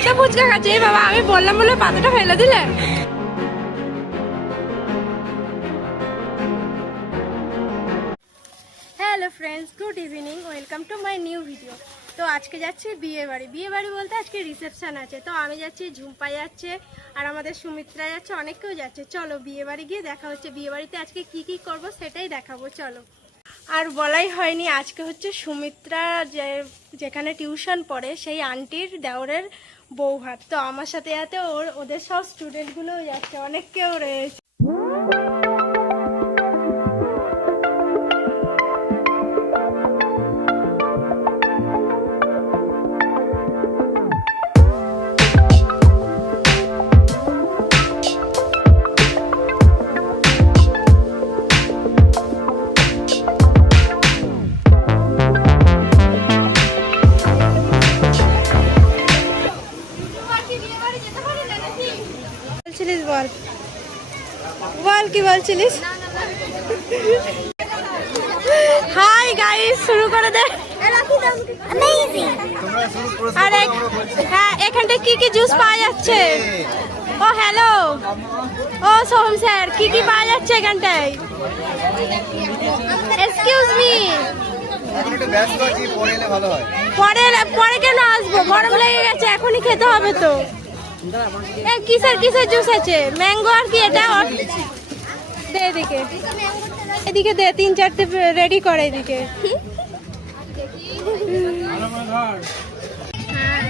কত ফুচকা খাচ্ছে বাবা, আমি বললাম বলে পাতাটা ফেলে দিলে। Hello friends, good evening, welcome to my new video. তো আজকে যাচ্ছি বিয়ে বাড়ি বলতে আজকে রিসেপশন আছে। তো আমি যাচ্ছি, ঝুম্পা যাচ্ছে, আর আমাদের সুমিত্রা যাচ্ছে, অনেক কেউ যাচ্ছে। চলো বিয়ে বাড়ি গিয়ে দেখা হচ্ছে। বিয়ে বাড়িতে আজকে কি কি করব সেটাই দেখাবো, চলো। আর বলাই হয়নি, আজকে হচ্ছে সুমিত্রা যেখানে টিউশন পড়ে সেই আন্টির দেওরের বউ ভাত। তো আমার সাথে যাতে ওদের সব স্টুডেন্টগুলোও যাচ্ছে, অনেক কেউ রয়েছে। বল বল কি বলছিলিস? হাই গাইস, শুরু করে দে। আরে হ্যাঁ, এখানটা কি কি জুস পাওয়া যাচ্ছে? ও হ্যালো, ও সোহম স্যার, কি কি পাওয়া যাচ্ছে এখানটায়? এক্সকিউজ মি, পরে কেন আসবো? গরম লেগে গেছে, এখনই খেতে হবে তো। কিসের কিসের জুস আছে? ম্যাঙ্গো আর কি এটা? দে এদিকে, এদিকে দে, 3-4টে রেডি করে এদিকে।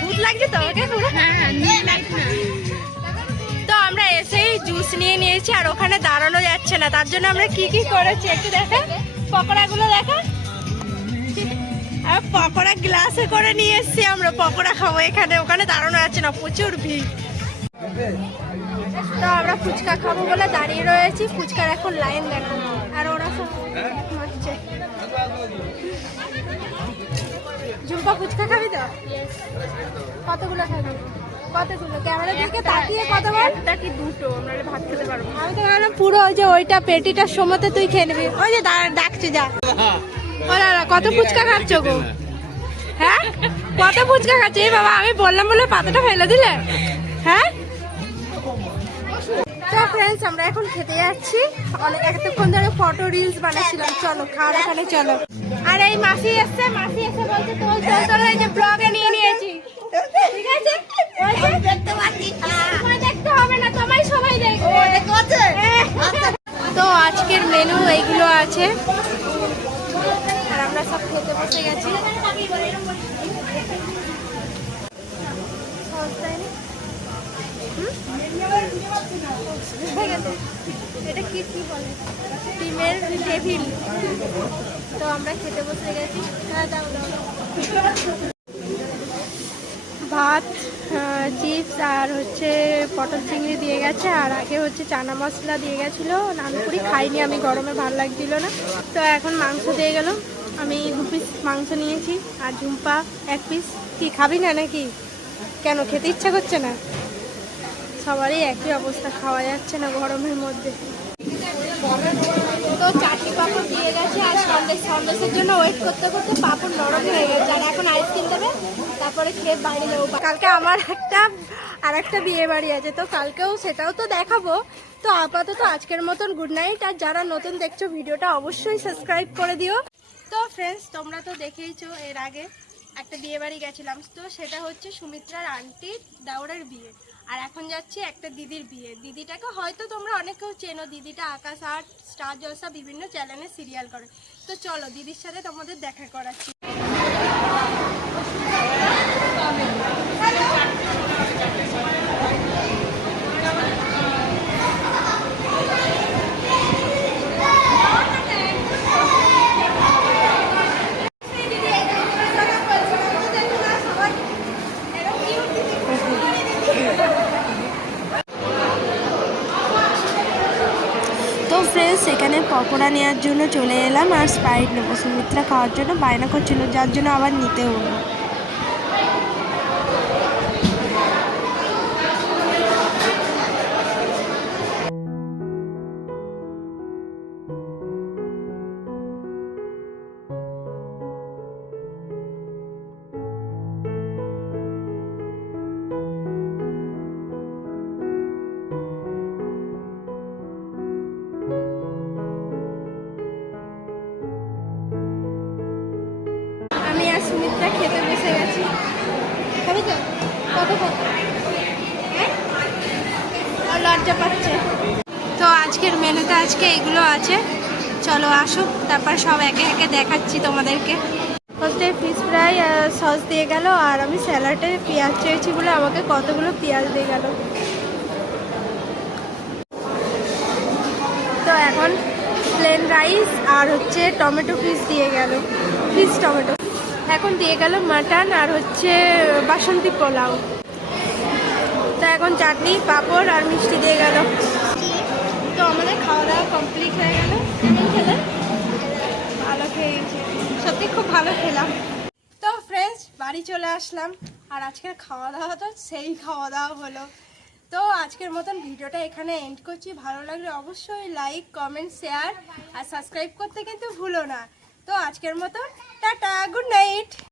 ভূত লাগছে তো ওকে পুরো। তো আমরা এসেই জুস নিয়ে নিয়েছি, আর ওখানে দাঁড়ানো যাচ্ছে না, তার জন্য আমরা কি কি করেছি একটু দেখা। পকোড়াগুলো দেখা, আর পকোড়া গ্লাসে করে নিয়ে এসছি আমরা, পকোড়া খাবো এখানে। ওখানে দাঁড়ানো যাচ্ছে না, প্রচুর ভিড়। তো আমরা ফুচকা খাবো বলে দাঁড়িয়ে রয়েছি, ফুচকার এখন লাইন দেখো। আর ওরা সব হচ্ছে। ঝুম্পা ফুচকা খাবি তো? কতগুলো খাবি? কতগুলো? ক্যামেরা দিকে তাকিয়ে কতবার? একটা কি দুটো? আমরা ভাত খেতে পারবো। আমি তো ভাবলাম পুরো ওই যে ওইটা পেটিটার সময়তে তুই খেয়ে নিবি। ওই যে ডাকছে, যা। ওরা কত ফুচকা খাচ্ছ গো? হ্যাঁ, কত ফুচকা খাচ্ছে বাবা, আমি বললাম বলে পাতাটা ফেলে দিলে। হ্যাঁ, তো ফ্রেন্ডস আমরা এখন খেতে যাচ্ছি। এতক্ষণ ধরে ফটো রিলস বানাচ্ছিলাম, চলো খাওয়ার এখানে চলো। আর এই মাসি এসছে বলছে তোর এই যে ব্লগে নিয়ে নিয়েছি, ঠিক আছে? দেখতে হবে না, তোমায় সবাই দেখবে। তো আজকের মেনু এইগুলো আছে, আর আমরা সব খেতে বসে গেছি। এটা কি কি বলে? ডিমের টেবিল। তো আমরা খেতে বসে গেছি। হ্যাঁ, দাও দাও। ভাত, চিপস আর হচ্ছে পটল চিংড়ি দিয়ে গেছে, আর আগে হচ্ছে চানা মশলা দিয়ে গেছিলো। নানপুরি খাইনি আমি, গরমে ভালো লাগছিল না। তো এখন মাংস দিয়ে গেল, আমি 2 পিস মাংস নিয়েছি, আর ঝুম্পা 1 পিস। কি খাবি না নাকি? কেন খেতে ইচ্ছা করছে না? সবারই একই অবস্থা, খাওয়া যাচ্ছে না গরমের মধ্যে। তো চাটনি পাঁপড় দিয়ে গেছে, আর সন্দেশের জন্য ওয়েট করতে করতে পাঁপড় নরম হয়ে গেছে, আর এখন আইসক্রিম দেবে, তারপরে খেয়ে বাড়ি নেবো। কালকে আমার আর একটা বিয়ে বাড়ি আছে, তো কালকেও সেটাও তো দেখাবো। তো আপাতত আজকের মতন গুড নাইট। আর যারা নতুন দেখছো ভিডিওটা অবশ্যই সাবস্ক্রাইব করে দিও। তো ফ্রেন্ডস, তোমরা তো দেখেইছো এর আগে একটা বিয়ে বাড়ি গেছিলাম, তো সেটা হচ্ছে সুমিত্রার আন্টির দেওরের বিয়ে। আর এখন যাচ্ছি একটা দিদির বিয়ে। দিদিটাকে হয়তো তোমরা অনেকেও চেনো, দিদিটা আকাশ আর্ট, স্টার জলসা বিভিন্ন চ্যানেলে সিরিয়াল করে। তো চলো দিদির সাথে তোমাদের দেখা করাচ্ছি। তো ফ্রেন্ডস, এখানে পকোড়া নেওয়ার জন্য চলে এলাম, আর স্প্রাইট নেবো। সুমিত্রা খাওয়ার জন্য বায়না করছিল, যার জন্য আবার নিতে হলো। খাবি তো? কত কত? আর লজ্জা পাচ্ছে। তো আজকের মেনুতে আজকে এগুলো আছে, চলো আসুক তারপর সব একে একে দেখাচ্ছি তোমাদেরকে। ফার্স্টে ফিশ ফ্রাই সস দিয়ে গেল, আর আমি স্যালাডে পেঁয়াজ চেয়েছি বলে আমাকে কতগুলো পেঁয়াজ দিয়ে গেল। তো এখন প্লেন রাইস আর হচ্ছে টমেটো ফিশ দিয়ে গেল, ফিশ টমেটো। এখন দিয়ে গেল মাটন আর হচ্ছে বাসন্তী পোলাও। তো এখন চাটনি পাঁপড় আর মিষ্টি দিয়ে গেল। তো আমাদের খাওয়া দাওয়া কমপ্লিট হয়ে গেল। কেমন খেলে? ভালো খেয়েছি, সত্যি খুব ভালো খেলাম। তো ফ্রেন্ডস বাড়ি চলে আসলাম, আর আজকের খাওয়া দাওয়া তো সেই খাওয়া দাওয়া হলো। তো আজকের মতন ভিডিওটা এখানে এন্ড করছি। ভালো লাগলে অবশ্যই লাইক কমেন্ট শেয়ার আর সাবস্ক্রাইব করতে কিন্তু ভুলো না। তো আজকের মতন টাটা, গুড নাইট।